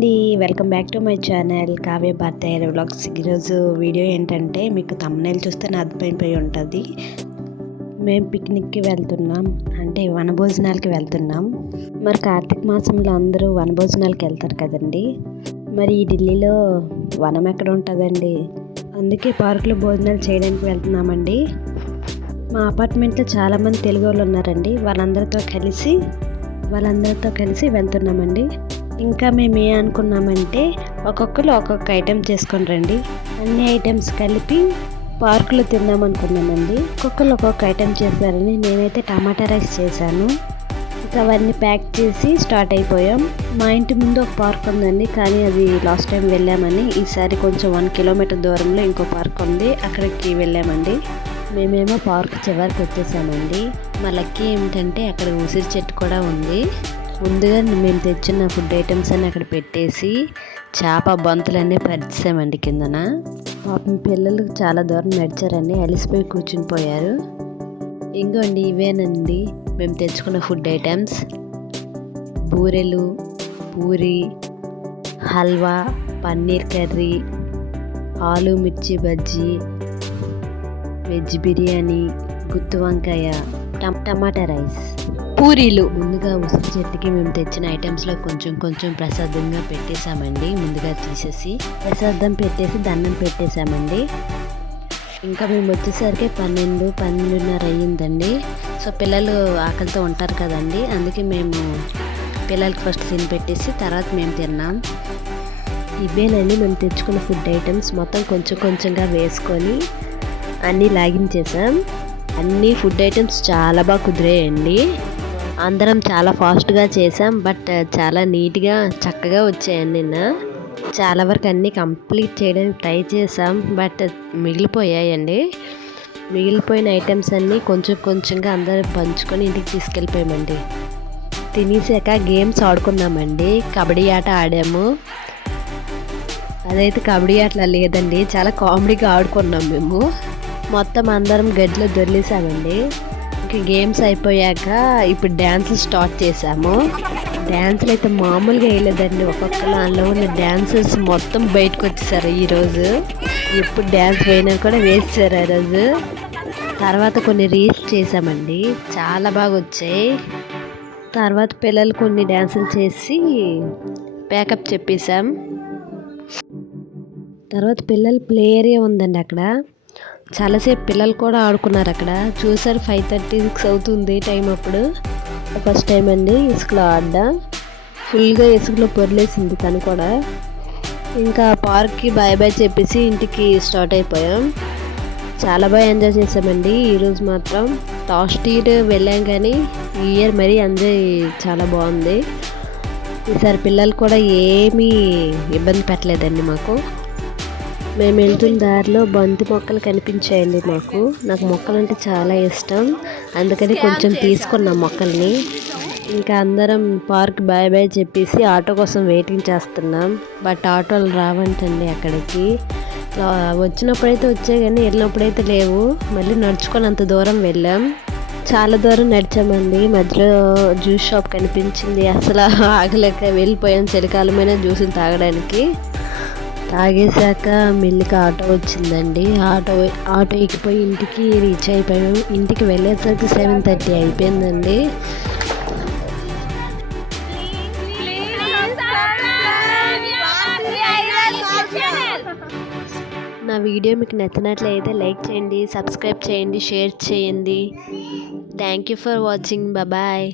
అండి, welcome back to my channel Kavya Bharathayya vlogs. ఈరోజు video ఏంటంటే మీకు థంబ్నెయిల్ చూస్తేనే అర్థమైపోయి ఉంటుంది. మేము పిక్నిక్కి వెళ్తున్నాం, అంటే వనభోజనాలకి వెళ్తున్నాం. మరి కార్తీక మాసంలో అందరూ వనభోజనాలకి వెళ్తారు కదండి. మరి ఈ ఢిల్లీలో వనం ఎక్కడ ఉంటుందండి, అందుకే పార్కులో భోజనాలు చేయడానికి వెళ్తున్నామండి. మా అపార్ట్మెంట్లో చాలామంది తెలుగు వాళ్ళు ఉన్నారండి, వాళ్ళందరితో కలిసి వెళ్తున్నామండి. ఇంకా మేము ఏ అనుకున్నామంటే ఒక్కొక్కరు ఒక్కొక్క ఐటెం చేసుకొని రండి, అన్ని ఐటమ్స్ కలిపి పార్కులో తిందాం అనుకున్నామండి. ఒక్కొక్కరు ఒక్కొక్క ఐటెం చేశారని నేనైతే టమాటా రైస్ చేశాను. ఇంకా అవన్నీ ప్యాక్ చేసి స్టార్ట్ అయిపోయాం. మా ఇంటి ముందు ఒక పార్క్ ఉందండి, కానీ అది లాస్ట్ టైం వెళ్ళామని ఈసారి కొంచెం 1 కిలోమీటర్ దూరంలో ఇంకో పార్క్ ఉంది, అక్కడికి వెళ్ళామండి. మేమేమో పార్క్ చివరికి వచ్చేసామండి. మా లక్కీ ఏమిటంటే అక్కడ ఉసిరి చెట్టు కూడా ఉంది. ముందుగా మేము తెచ్చిన ఫుడ్ ఐటమ్స్ అన్నీ అక్కడ పెట్టేసి చేప బంతులన్నీ పరిచామండి కిందన. పాపం పిల్లలు చాలా దూరం నడిచారండి, అలిసిపోయి కూర్చుని పోయారు. ఇంకోండి ఇవేనండి మేము తెచ్చుకున్న ఫుడ్ ఐటమ్స్: బూరెలు, పూరి, హల్వా, పన్నీర్ కర్రీ, ఆలు మిర్చి బజ్జీ, వెజ్ బిర్యానీ, గుత్తి వంకాయ, టమాటా రైస్, పూరీలు. ముందుగా ఉసిరి చెట్టుకి మేము తెచ్చిన ఐటమ్స్లో కొంచెం ప్రసాదంగా పెట్టేశామండి. ముందుగా తీసేసి ప్రసాదం పెట్టేసి దండం పెట్టేశామండి. ఇంకా మేము వచ్చేసరికి 12:30 అయ్యిందండి. సో పిల్లలు ఆకలితో ఉంటారు కదండి, అందుకే మేము పిల్లలకి ఫస్ట్ తిని పెట్టేసి తర్వాత మేము తిన్నాం. ఇవేనండి మేము తెచ్చుకున్న ఫుడ్ ఐటమ్స్. మొత్తం కొంచెంగా వేసుకొని అన్నీ లాగించేసాం. అన్ని ఫుడ్ ఐటమ్స్ చాలా బాగా కుదిరాయండి. అందరం చాలా ఫాస్ట్గా చేసాం, బట్ చాలా నీట్గా చక్కగా వచ్చాయండి. చాలా వరకు అన్నీ కంప్లీట్ చేయడానికి ట్రై చేసాం, బట్ మిగిలిపోయాయండి. మిగిలిపోయిన ఐటమ్స్ అన్నీ కొంచెంగా అందరం పంచుకొని ఇంటికి తీసుకెళ్ళిపోయామండి. తినేసాక గేమ్స్ ఆడుకున్నామండి. కబడ్డీ ఆట ఆడాము. అదైతే కబడ్డీ ఆటలా లేదండి, చాలా కామెడీగా ఆడుకున్నాం మేము. మొత్తం అందరం గడ్డిలో దొర్లేసామండి. ఇంకా గేమ్స్ అయిపోయాక ఇప్పుడు డ్యాన్సులు స్టార్ట్ చేసాము. డ్యాన్సులు అయితే మామూలుగా వేయలేదండి. ఒక్కొక్కరు అందులో ఉన్న డ్యాన్సర్స్ మొత్తం బయటకు వచ్చేసారు ఈరోజు. ఎప్పుడు డ్యాన్స్ వేయినా కూడా వేసేసారు ఆ రోజు. తర్వాత కొన్ని రీల్స్ చేసామండి, చాలా బాగా వచ్చాయి. తర్వాత పిల్లలు కొన్ని డ్యాన్సులు చేసి ప్యాకప్ చెప్పేసాం. తర్వాత పిల్లలు ప్లే ఏరియా ఉందండి, అక్కడ చాలాసేపు పిల్లలు కూడా ఆడుకున్నారు. అక్కడ చూసారు 5:36 అవుతుంది టైం. అప్పుడు ఫస్ట్ టైం అండి ఇసుకలో ఆడ్డా. ఫుల్గా ఇసుకలో పొరలేసింది తను కూడా. ఇంకా పార్క్కి బాయ్ చెప్పేసి ఇంటికి స్టార్ట్ అయిపోయాం. చాలా బాగా ఎంజాయ్ చేసామండి ఈరోజు మాత్రం. లాస్ట్ ఇయర్ వెళ్ళాం కానీ ఈ ఇయర్ మరీ ఎంజాయ్ చాలా బాగుంది. ఈసారి పిల్లలు కూడా ఏమీ ఇబ్బంది పెట్టలేదండి మాకు. మేము వెళ్తున్న దారిలో బంతి మొక్కలు కనిపించాయండి మాకు. నాకు మొక్కలు అంటే చాలా ఇష్టం, అందుకని కొంచెం తీసుకున్నాం మొక్కల్ని. ఇంకా అందరం పార్క్ బాయ్ చెప్పేసి ఆటో కోసం వెయిటింగ్ చేస్తున్నాం, బట్ ఆటోలు రావంటండి అక్కడికి. వచ్చినప్పుడైతే వచ్చాయి కానీ వెళ్ళినప్పుడైతే లేవు. మళ్ళీ నడుచుకొని అంత దూరం వెళ్ళాం. చాలా దూరం నడిచామండి. మధ్యలో జ్యూస్ షాప్ కనిపించింది, అసలు ఆగలేక వెళ్ళిపోయాం చలికాలమైన జ్యూసులు తాగడానికి. తాగేశాక మెల్లిగా ఆటో వచ్చిందండి. ఆటో ఎక్కిపోయి ఇంటికి రీచ్ అయిపోయాం. ఇంటికి వెళ్ళేసరికి 7:30 అయిపోయిందండి. నా వీడియో మీకు నచ్చినట్లయితే లైక్ చేయండి, సబ్స్క్రైబ్ చేయండి, షేర్ చేయండి. Thank you for watching. Bye.